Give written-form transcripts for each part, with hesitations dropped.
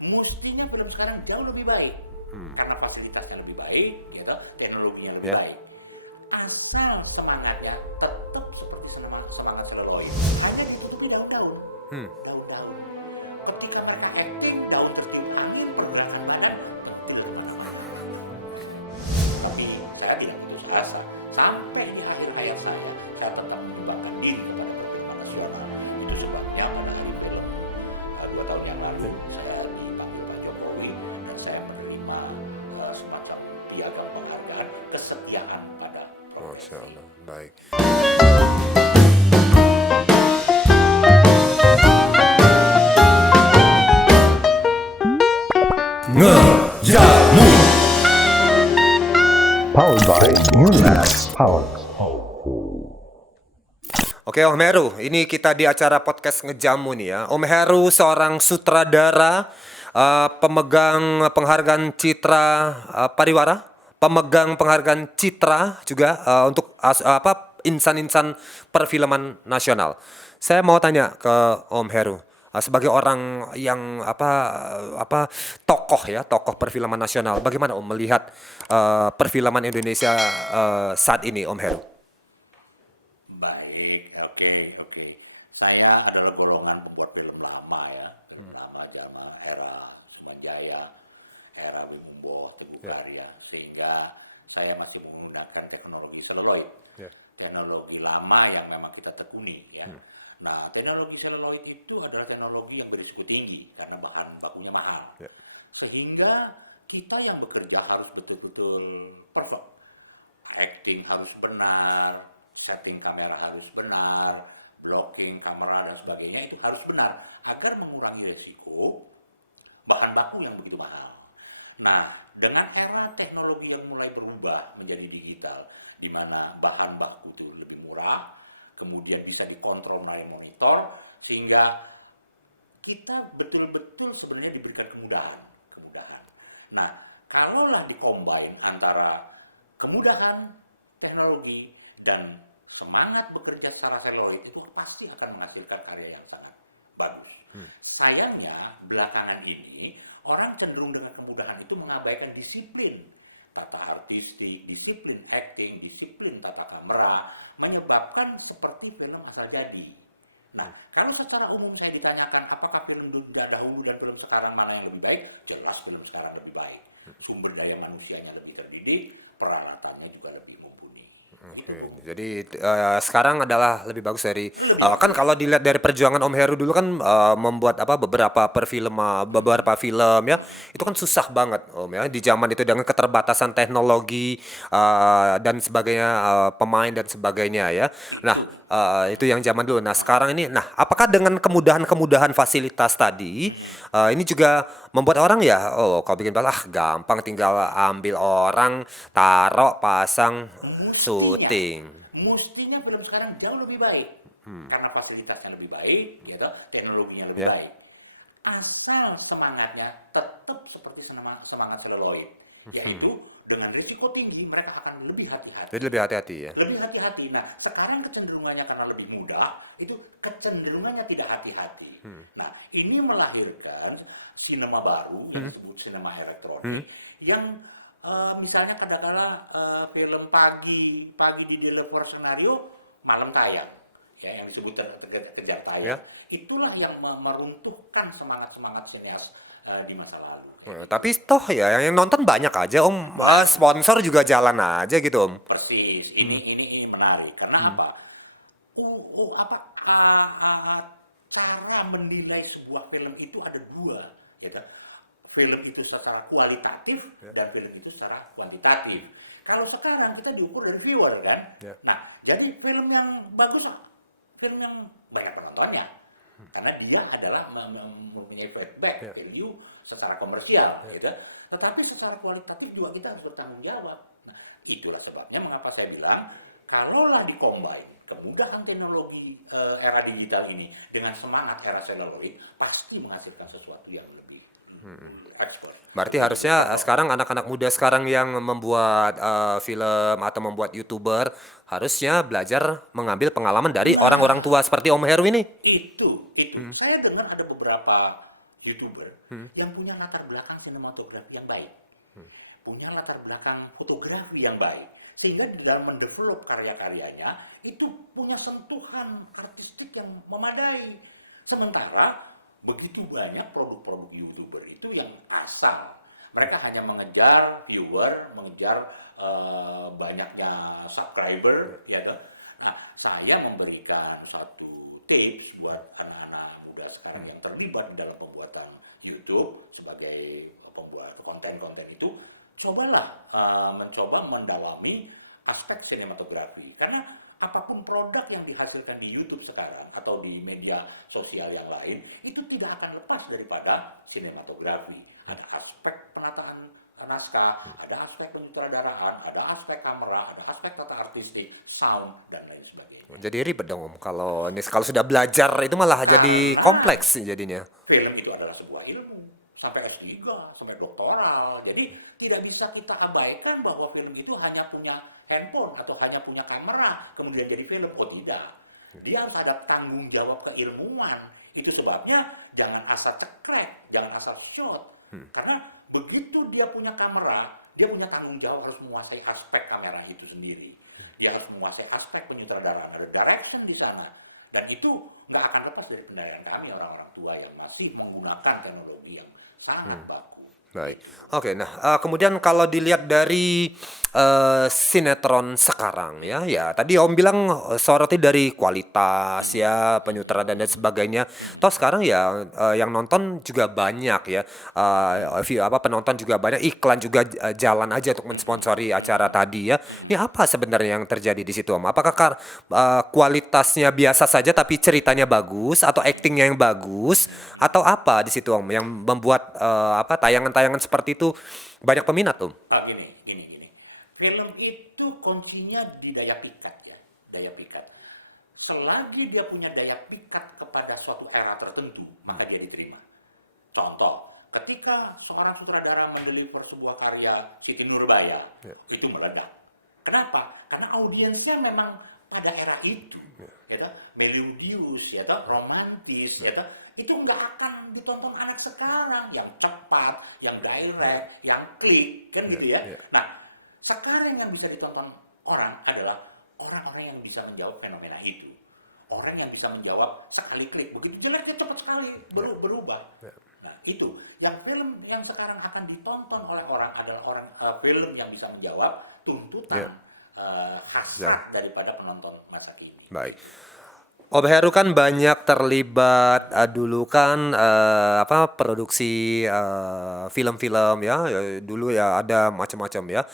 Mestinya film sekarang jauh lebih baik. Karena fasilitasnya lebih baik, gitu, teknologinya lebih baik. Asal semangatnya tetap seperti semangat seluloid. Hanya ditutupi daun-daun. Daun-daun. Ketika mereka acting, daun tertiup angin, pergerakan badan pentil kemana-mana. Tapi saya tidak putus asa. Sampai di akhir hayat saya tetap menyumbangkan diri kepada perfilman nasional. Itu sebabnya pada hari film 2 tahun yang lalu saya dipanggil Pak Jokowi dan saya menerima semacam piagam penghargaan kesetiaan pada profesi. Baik. Ngejamu. Powered by Unimax Power. Oke Om Heru, ini kita di acara podcast Ngejamu nih ya. Om Heru seorang sutradara, pemegang penghargaan Citra Pariwara, pemegang penghargaan Citra juga untuk insan-insan perfilman nasional. Saya mau tanya ke Om Heru, sebagai orang yang tokoh perfilman nasional, bagaimana Om melihat perfilman Indonesia saat ini, Om Heru? Baik, oke. Saya adalah golongan pembuat film lama ya, film lama zaman era Sumanjaya, era Wim Umboh, Teguh Karya, sehingga saya masih menggunakan teknologi seluloid, teknologi lama yang memang kita tekuni ya. Nah, teknologi seluloid itu adalah teknologi yang berisiko tinggi karena bahan bakunya mahal, sehingga kita yang bekerja harus betul-betul perfect, acting harus benar. Setting kamera harus benar, blocking kamera dan sebagainya itu harus benar agar mengurangi resiko bahan baku yang begitu mahal. Nah, dengan era teknologi yang mulai berubah menjadi digital, di mana bahan baku itu lebih murah, kemudian bisa dikontrol melalui monitor, sehingga kita betul-betul sebenarnya diberikan kemudahan. Nah, kalaulah dikombin antara kemudahan teknologi dan semangat bekerja secara seluloid itu pasti akan menghasilkan karya yang sangat bagus. Sayangnya belakangan ini orang cenderung dengan kemudahan itu mengabaikan disiplin tata artistik, disiplin acting, disiplin tata kamera, menyebabkan seperti film asal jadi. Nah, kalau secara umum saya ditanyakan apakah film dahulu dan film sekarang mana yang lebih baik, jelas film sekarang lebih baik. Sumber daya manusianya lebih terdidik, peralatannya juga lebih mumpuni. Gitu, Bung. Jadi sekarang adalah lebih bagus dari kan Lebih kalau dilihat dari perjuangan Om Heru dulu kan membuat beberapa beberapa film ya. Itu kan susah banget Om ya di zaman itu dengan keterbatasan teknologi dan sebagainya, pemain dan sebagainya ya. Nah, itu yang zaman dulu. Nah, sekarang ini apakah dengan kemudahan-kemudahan fasilitas tadi ini juga membuat orang ya kalau bikin gampang tinggal ambil orang, taruh, pasang, Mestinya film sekarang jauh lebih baik karena fasilitasnya lebih baik, gitu, teknologinya lebih baik. Asal semangatnya tetap seperti semangat seluloid, yaitu dengan risiko tinggi mereka akan lebih hati-hati. Jadi lebih hati-hati ya. Lebih hati-hati. Nah, sekarang kecenderungannya karena lebih mudah, itu kecenderungannya tidak hati-hati. Nah, ini melahirkan sinema baru yang disebut sinema elektronik yang misalnya kadang-kala film pagi di deliver skenario, malam tayang, ya yang disebut kejar tayang. Itulah yang meruntuhkan semangat sineas di masa lalu. Kayak gitu. Tapi toh ya yang nonton banyak aja Om. Sponsor juga jalan aja gitu Om. Persis. Ini menarik karena apa? Cara menilai sebuah film itu ada dua, gitu. Film itu secara kualitatif dan film itu secara kuantitatif. Kalau sekarang kita diukur dari viewer kan. Nah, jadi film yang bagus, film yang banyak penontonnya. Karena dia adalah mempunyai feedback, value secara komersial, gitu. Tetapi secara kualitatif juga kita harus bertanggung jawab. Nah, itulah sebabnya mengapa saya bilang kalaulah dikombin kemudahan teknologi era digital ini dengan semangat era seluloid, pasti menghasilkan sesuatu yang lebih ekspor. Berarti harusnya sekarang anak-anak muda sekarang yang membuat film atau membuat YouTuber harusnya belajar mengambil pengalaman dari orang-orang tua seperti Om Heru ini. Itu. Saya dengar ada beberapa YouTuber yang punya latar belakang sinematografi yang baik, punya latar belakang fotografi yang baik, sehingga di dalam mendevelop karya-karyanya itu punya sentuhan artistik yang memadai. Sementara begitu banyak produk-produk YouTuber itu yang asal. Mereka hanya mengejar viewer, mengejar banyaknya subscriber, ya toh. Nah, saya memberikan satu tips buat anak-anak muda sekarang yang terlibat di dalam pembuatan YouTube sebagai pembuat konten-konten itu, cobalah mencoba mendalami aspek sinematografi. Karena apapun produk yang dihasilkan di YouTube sekarang atau di media sosial yang lain, itu tidak akan lepas daripada sinematografi. Ada aspek penataan naskah, ada aspek penyutradaraan, ada aspek kamera, ada aspek tata artistik, sound, dan lain sebagainya. Jadi ribet dong Om. Kalau sudah belajar itu malah jadi Karena kompleks jadinya. film itu adalah sebuah ilmu, sampai S3, sampai doktoral. Jadi tidak bisa kita abaikan bahwa film itu hanya punya handphone atau hanya punya kamera, kemudian jadi film. Oh tidak. Dia harus ada tanggung jawab keilmuan. Itu sebabnya jangan asal cekrek, jangan asal shot. Karena begitu dia punya kamera, dia punya tanggung jawab harus menguasai aspek kamera itu sendiri. Dia harus menguasai aspek penyutradaraan, ada direction di sana. Dan itu nggak akan lepas dari penilaian kami orang-orang tua yang masih menggunakan teknologi yang sangat baku. Baik. Gitu, Bung. Oke, nah kemudian kalau dilihat dari sinetron sekarang ya tadi Om bilang soroti dari kualitas ya penyutradaraan dan sebagainya. Toh sekarang ya yang nonton juga banyak ya, penonton juga banyak, iklan juga jalan aja untuk mensponsori acara tadi ya. Ini apa sebenarnya yang terjadi di situ Om? Apakah kualitasnya biasa saja tapi ceritanya bagus atau aktingnya yang bagus atau apa di situ Om yang membuat tayangan-tayangan seperti itu banyak peminat Om? Gini. Film itu kuncinya di daya pikat ya, daya pikat. Selagi dia punya daya pikat kepada suatu era tertentu, maka dia diterima. Contoh, ketika seorang sutradara mendeliver sebuah karya Siti Nurbaya, itu meledak. Kenapa? Karena audiensnya memang pada era itu. Ya toh, melodius, ya toh, romantis, ya toh, itu nggak akan ditonton anak sekarang yang cepat, yang direct, yang klik, kan gitu ya. Nah, sekarang yang bisa ditonton orang adalah orang-orang yang bisa menjawab fenomena itu. Orang yang bisa menjawab sekali klik, begitu jelek dia cepat sekali berubah. Nah, itu yang film yang sekarang akan ditonton oleh orang adalah film yang bisa menjawab tuntutan hasrat daripada penonton masa kini. Baik. Gitu. Om Heru kan banyak terlibat dulu kan produksi film-film ya. Dulu ya ada macam-macam ya.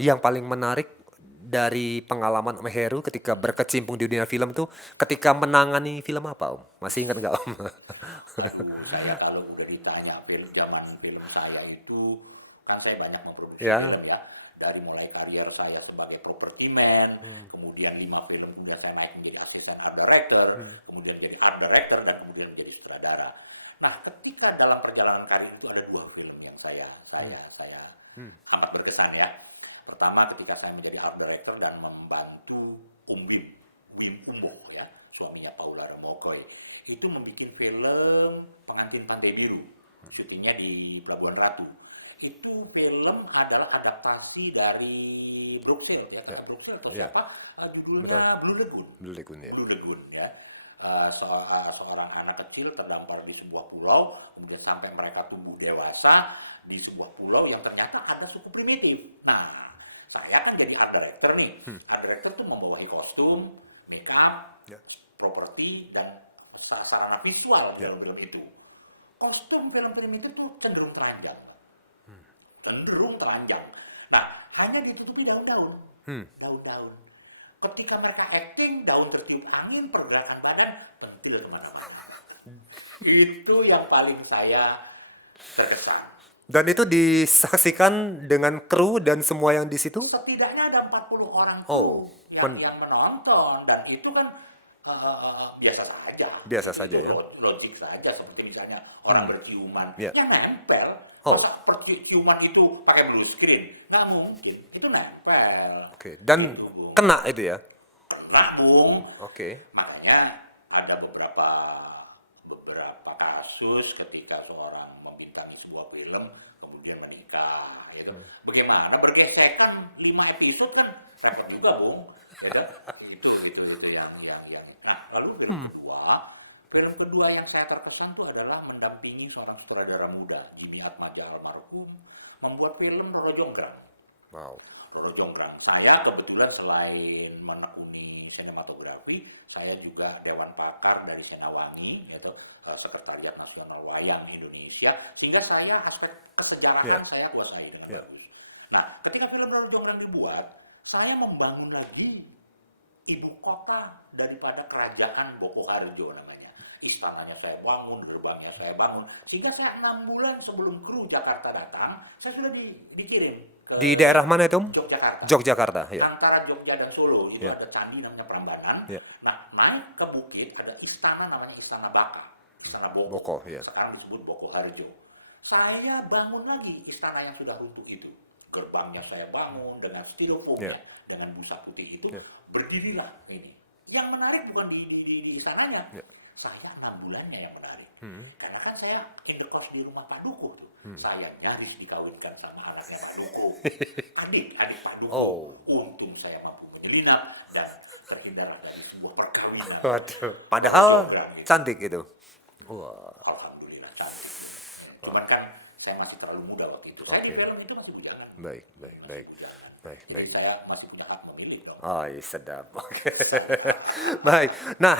Yang paling menarik dari pengalaman Om Heru ketika berkecimpung di dunia film tuh ketika menangani film apa Om? Masih ingat nggak Om? Aduh, saya kalau udah ditanya zaman film saya itu, kan saya banyak memproduksi Ya. film ya. Dari mulai karier saya sebagai property man, kemudian 5 film, kemudian saya naik menjadi asisten art director, kemudian menjadi art director, dan kemudian menjadi sutradara. Nah, ketika dalam perjalanan karir itu ada 2 film yang saya amat berkesan ya. Pertama, ketika saya menjadi art director dan membantu Wim Umboh ya, suaminya Paula Remokoy, itu membuat film Pengantin Pantai Biru. Syutingnya di Pelabuhan Ratu. Itu film adalah adaptasi dari Bruxelles ya, Bruxelles atau siapa, judulnya Blue Lagoon. Blue Lagoon ya. Seorang anak kecil terdampar di sebuah pulau, kemudian sampai mereka tumbuh dewasa di sebuah pulau yang ternyata ada suku primitif. Nah, saya kan jadi art director nih. Art director tuh membawahi kostum, make up, properti, dan sarana visual di dalam film itu. Kostum film primitif tuh cenderung telanjang, Pak. Cenderung telanjang. Nah, hanya ditutupi daun-daun. Daun-daun. Ketika mereka acting, daun tertiup angin, pergerakan badan, pentil kemana-mana, Pak. Itu yang paling saya terkesan. Dan itu disaksikan dengan kru dan semua yang di situ? Setidaknya ada 40 orang kru yang menonton. Dan itu kan biasa saja. Biasa itu saja, itu ya. logik saja, seperti misalnya orang berciuman, Ya. ya nempel. Masa ciuman itu pakai blue screen? Nggak mungkin, itu nempel. Oke. Dan gitu, Bung. kena itu ya? Kena, Bung. Oke. Makanya ada beberapa kasus ketika seorang membintangi sebuah film kemudian menikah, gitu. Bagaimana bergesekan 5 episode kan repot juga, Bung, gitu. Itu yang. Nah, lalu film kedua yang saya terkesan tuh adalah mendampingi seorang sutradara muda, Jimmy Atmaja almarhum, membuat film Roro Jonggrang. Wow. Roro Jonggrang. Saya kebetulan selain menekuni sinematografi, saya juga dewan pakar dari Senawangi, yaitu Sekretariat Nasional Wayang Indonesia, sehingga saya aspek kesejarahan saya kuasai dengan bagus. Nah, ketika film Roro Jonggrang dibuat, saya membangun lagi ibu kota daripada kerajaan Bokoharjo namanya. Istananya saya bangun, gerbangnya saya bangun, sehingga saya 6 bulan sebelum kru Jakarta datang, saya sudah dikirim ke Di daerah mana itu? Yogyakarta. Yogyakarta, ya. Antara Jogja dan Solo itu ada candi namanya Prambanan. Ya. Nah, naik ke bukit ada istana namanya Istana Baka, Istana Boko. Boko, ya. Sekarang disebut Bokoharjo. Saya bangun lagi istana yang sudah runtuh itu. Gerbangnya saya bangun dengan styrofoam ya, dengan busa putih itu, berdirilah ini. Yang menarik bukan di istananya. Saya 6 bulannya yang menarik. Karena kan saya in the cost di rumah Pak Dukuh tuh. Saya nyaris dikawinkan sama anaknya Pak Dukuh. Adik Pak Dukuh. Untung saya mampu menyelinap dan terhindarlah dari sebuah perkawinan. Padahal Roro Jonggrang itu. cantik itu. Alhamdulillah cantik, Bung. Ya, cuman kan saya masih terlalu muda waktu itu. Saya di film itu masih bujangan. Baik, masih bujangan. Baik, Jadi saya masih punya hak memilih dong. Oh, iya, sedap. Oke. Sadar. Baik. Nah,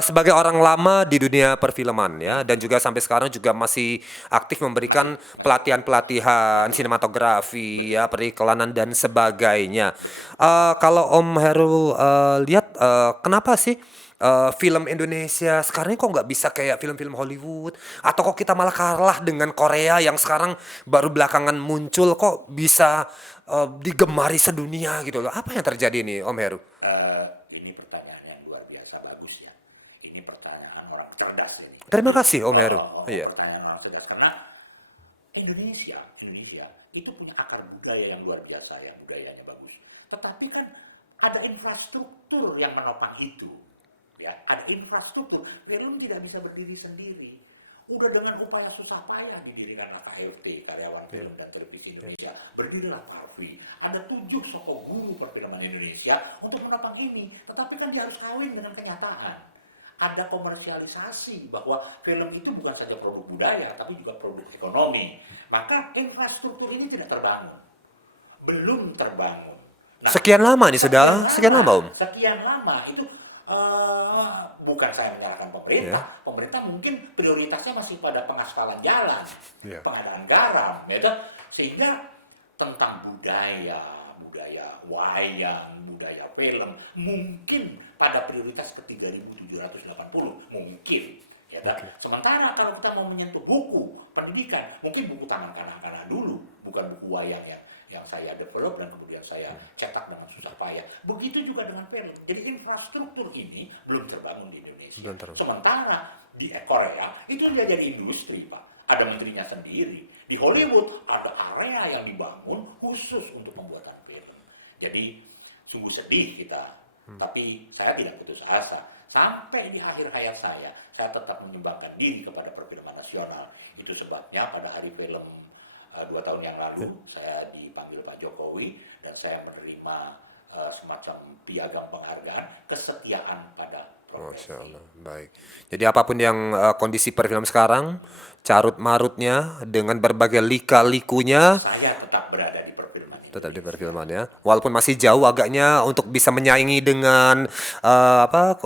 sebagai orang lama di dunia perfilman ya, dan juga sampai sekarang juga masih aktif memberikan Masih. pelatihan-pelatihan Pelatihan. sinematografi, Betul. ya, periklanan dan sebagainya. Betul. Kalau Om Heru lihat, kenapa sih film Indonesia sekarang ini kok nggak bisa kayak film-film Hollywood, atau kok kita malah kalah dengan Korea yang sekarang baru belakangan muncul, kok bisa digemari sedunia gitu loh? Apa yang terjadi nih, Om Heru? Ini pertanyaan yang luar biasa bagus ya. Ini pertanyaan orang cerdas ini. Terima kasih, Om Heru. Iya. Pertanyaan orang cerdas karena Indonesia itu punya akar budaya yang luar biasa ya, budayanya bagus. Tetapi kan ada infrastruktur yang menopang itu. Ya, ada infrastruktur. Film tidak bisa berdiri sendiri. Udah dengan upaya susah payah didirikanlah KFT, Karyawan Film dan Televisi Indonesia. Berdirilah Parvi. Ada 7 soko guru perfilman Indonesia untuk menopang ini. Tetapi kan dia harus kawin dengan kenyataan. Ada komersialisasi bahwa film itu bukan saja produk budaya, tapi juga produk ekonomi. Maka infrastruktur ini tidak terbangun. Belum terbangun. Nah, Sekian lama nih sudah? Sekian lama, Om? Sekian lama itu bukan saya menyalahkan pemerintah. Pemerintah mungkin prioritasnya masih pada pengaspalan jalan, pengadaan garam, gitu. Sehingga tentang budaya wayang, budaya film mungkin pada prioritas ke 3.780 mungkin. Ya, sementara kalau kita mau menyentuh buku pendidikan, mungkin buku Taman Kanak-kanak dulu, bukan buku wayang yang saya develop dan kemudian saya cetak dengan susah payah. Begitu juga dengan film. Jadi infrastruktur ini belum terbangun di Indonesia. Sementara di Korea itu sudah jadi industri, Pak. Ada menterinya sendiri. Di Hollywood ada area yang dibangun khusus untuk pembuatan film. Jadi sungguh sedih kita. Tapi saya tidak putus asa. Sampai di akhir hayat saya tetap menyumbangkan diri kepada perfilman nasional. Itu sebabnya pada hari film 2 tahun yang lalu, saya dipanggil Pak Jokowi dan saya menerima semacam piagam penghargaan kesetiaan pada profesi. Baik. Jadi apapun yang kondisi perfilm sekarang, carut marutnya dengan berbagai lika-likunya, Saya tetap berada di perfilman Indonesia. tetap di perfilman ya. Walaupun masih jauh agaknya untuk bisa menyaingi dengan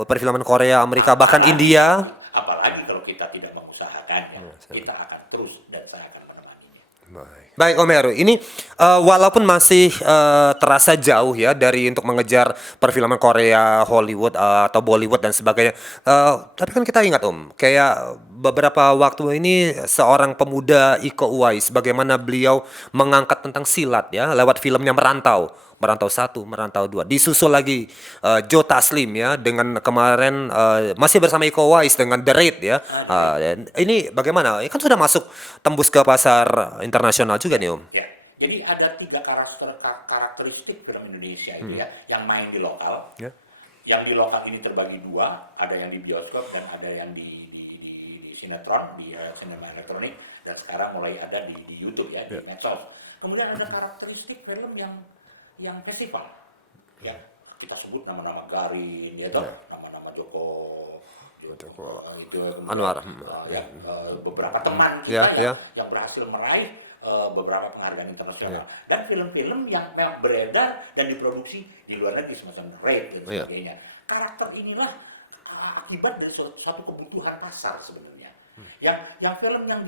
perfilman Korea, Amerika, bahkan India. Apalagi kalau kita tidak mengusahakannya, kita akan terus dan saya akan menemaninya. Baik, Om Heru, ini walaupun masih terasa jauh ya dari untuk mengejar perfilman Korea, Hollywood atau Bollywood dan sebagainya, tapi kan kita ingat, Om, kayak beberapa waktu ini seorang pemuda Iko Uwais, bagaimana beliau mengangkat tentang silat ya lewat filmnya Merantau 1, Merantau 2. Disusul lagi Joe Taslim ya dengan kemarin masih bersama Iko Uwais dengan The Raid ya. The Raid. Dan ini bagaimana? Ini kan sudah masuk tembus ke pasar internasional juga nih, Om. Ya, jadi ada 3 karakteristik film Indonesia itu ya, yang main di lokal. Ya. yang di lokal ini terbagi dua, ada yang di bioskop dan ada yang di sinetron, di sinema elektronik, dan sekarang mulai ada di YouTube ya, di medsos. Kemudian ada karakteristik film yang festival, ya kita sebut nama-nama Garin, ya toh, nama-nama Joko itu kemudian Anwar. beberapa teman kita Ya, yang berhasil meraih beberapa penghargaan internasional dan film-film yang memang beredar dan diproduksi di luar negeri semacam Raid dan sebagainya. Karakter inilah akibat dari suatu kebutuhan pasar sebenarnya. Yang film yang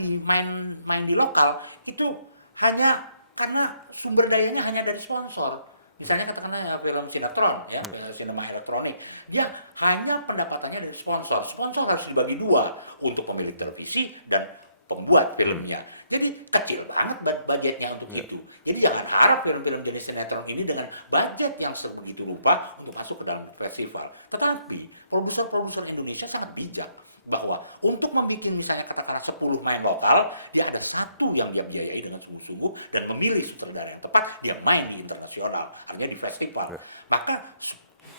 main di lokal itu hanya karena sumber dayanya hanya dari sponsor. Misalnya katakanlah film sinetron, ya, sinema elektronik, dia hanya pendapatannya dari sponsor. Sponsor harus dibagi dua untuk pemilik televisi dan pembuat filmnya. Jadi kecil banget budgetnya untuk itu. Jadi jangan harap film-film jenis sinetron ini dengan budget yang sebegitu rupa untuk masuk ke dalam festival. Tetapi produser-produser Indonesia sangat bijak bahwa untuk membuat misalnya katakanlah 10 main lokal, dia ada satu yang dia biayai dengan sungguh-sungguh dan memilih sutradara yang tepat, dia main di internasional, artinya di festival. Maka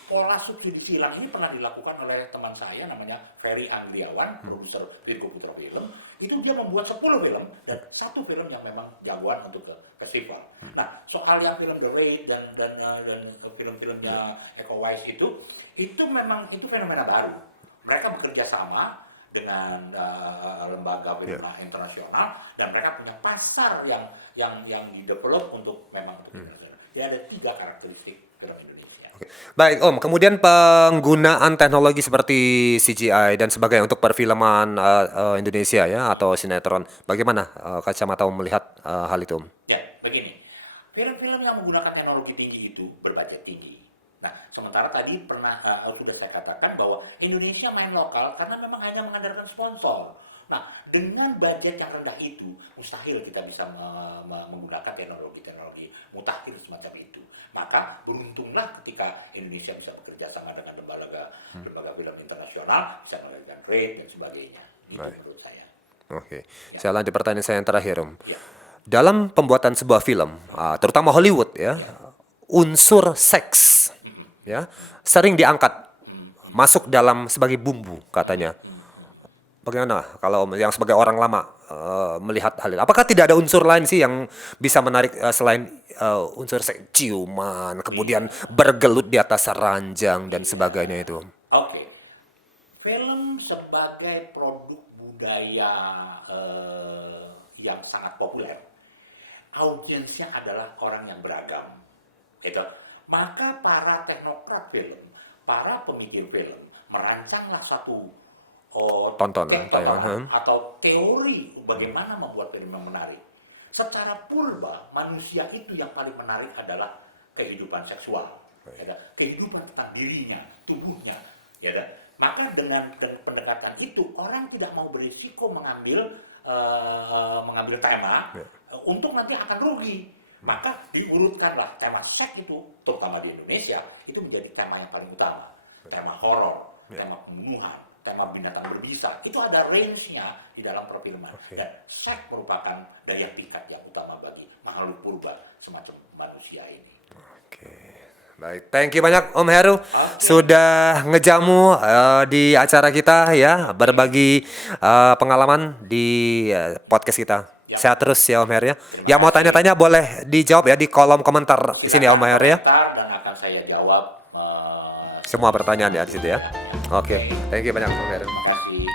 pola subsidi silang ini pernah dilakukan oleh teman saya namanya Ferry Anggriawan, produser Virgo Putra Film. Itu dia membuat 10 film dan satu film yang memang jagoan untuk ke festival. Nah, soal yang film The Raid dan film-filmnya Eko Uwais itu memang itu fenomena baru. Mereka bekerja sama dengan lembaga film internasional dan mereka punya pasar yang di-develop untuk internasional. Jadi ada 3 karakteristik film Indonesia. Baik Om, kemudian penggunaan teknologi seperti CGI dan sebagainya untuk perfilman Indonesia ya atau sinetron, bagaimana kacamata Om melihat hal itu Om? Ya, begini. Film-film yang menggunakan teknologi tinggi itu berbudget tinggi. Nah, sementara tadi sudah saya katakan bahwa Indonesia main lokal karena memang hanya mengandalkan sponsor. Nah, dengan budget yang rendah itu, mustahil kita bisa menggunakan teknologi-teknologi mutakhir semacam itu. Maka beruntunglah ketika Indonesia bisa bekerja sama dengan lembaga film internasional, bisa melakukan rate dan sebagainya. Gitu menurut saya. Oke. Ya. Saya lanjut pertanyaan saya yang terakhir Om. Ya. Dalam pembuatan sebuah film, terutama Hollywood ya, unsur seks ya sering diangkat masuk dalam sebagai bumbu katanya. Bagaimana kalau yang sebagai orang lama melihat hal ini? Apakah tidak ada unsur lain sih yang bisa menarik selain unsur seks, ciuman, kemudian bergelut di atas ranjang dan sebagainya itu? Oke. Film sebagai produk budaya yang sangat populer, audiensnya adalah orang yang beragam. Itu. Maka para teknokrat film, para pemikir film merancanglah satu tontonan atau teori bagaimana membuat film yang menarik. Secara purba, manusia itu yang paling menarik adalah kehidupan seksual, kehidupan tentang dirinya, tubuhnya, Maka dengan pendekatan itu orang tidak mau berisiko mengambil tema untuk nanti akan rugi. Maka diurutkanlah tema seks itu, terutama di Indonesia, itu menjadi tema yang paling utama. Tema horor, tema pembunuhan, tema binatang berbisa. Itu ada range-nya di dalam perfilman. Dan seks merupakan daya pikat yang utama bagi makhluk purba semacam manusia ini. Baik, thank you banyak Om Heru Oke. sudah ngejamu di acara kita ya, berbagi pengalaman di podcast kita. Yap. Sehat terus ya Om Heru ya. Terima Yang mau kasih. tanya-tanya boleh dijawab ya di kolom komentar sini Silakan Om Heru ya. komentar dan akan saya jawab Semua pertanyaan ya di situ ya. Ya. Oke, thank you banyak Om Heru. Terima kasih.